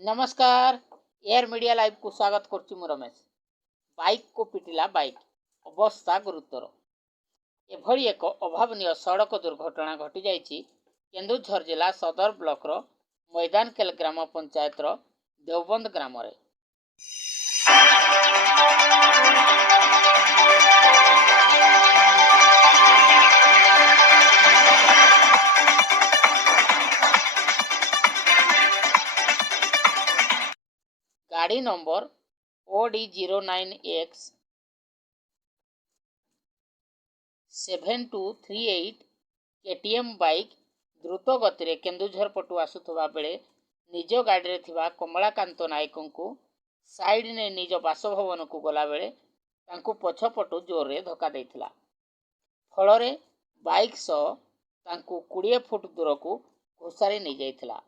नमस्कार air media live को स्वागत करछि मु रमेश। बाइक को पिटिला बाइक अवस्था गुरुतर एभली एक अभावनीय सड़क दुर्घटना घटी जाइछि केन्दुझर जिला सदर ब्लॉक रो मैदानकेल ग्राम पंचायत रो देवबंद ग्राम रे। गाड़ी नंबर OD09X 7238 KTM बाइक द्रुत गति रे केन्दुझर पटु आसुथबा बेले निज गाड़ी रे थिबा कमलाकांत नायक को साइड ने निज बासभवन को गला बेले तांकु पछपटु जोर रे धक्का देइथिला। फल रे बाइक सह तांकु 20 फुट दूर को घोसारी नै जाइथिला।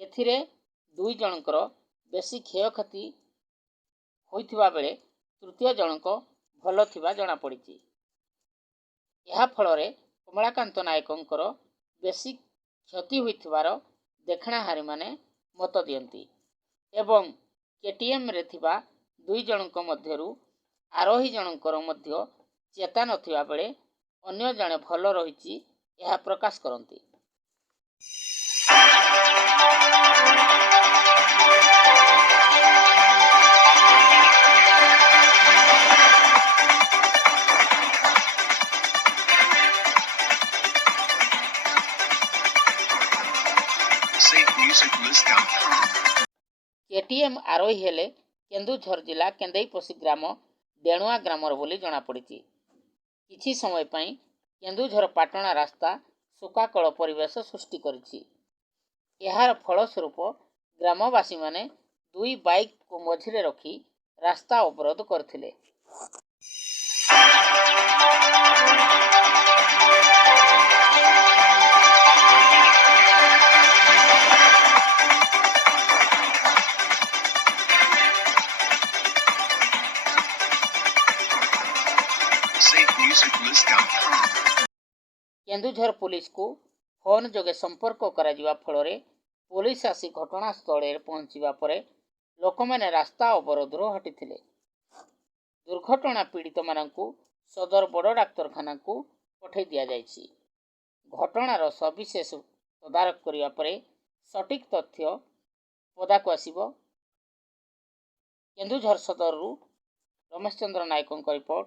एथिरे दुई जनकर बेसी क्षयक्षति होइथिबा बेले तृतीय जनक भल थिबा जणा पड़िछि। एहा फल रे कमलाकांत नायकंकर बेसी क्षति होइथिबार देखणाहारी माने मत दियंती एवं केटीएम रे थिबा दुई जनक मध्यरु आरोही जनकर मध्य चेता नथिबा बेले अन्य जणे भल रहिछि एहा प्रकाश करंती। केटीएम आरोही हेले केन्दुझर जिला केन्देईपसी ग्राम डेणुआ ग्रामर बोली जणा पड़िछि। किछि समय पई केन्दुझर पाटणा रास्ता शोकाकल परिवेश सृष्टि करिछि। एहार फलस्वरूप ग्रामवासी माने दुई बाइक को मझिरे रखी रास्ता अवरोध करथिले। केन्दुझर पुलिस को फोन जोगे संपर्क करा फल पुलिस आसी घटनास्थल पहुंचवा परे लोक मैंने रास्ता अवरोध हटिथिले। दुर्घटना पीड़ित मानू सदर बड़ डाक्तरखाना को पठै दिया जाइछि। घटनार सविशेष तदारक करिवा परे सटीक तथ्य पदाकु आसिबो। केन्दुझर सदर रमेश चंद्र नायक रिपोर्ट।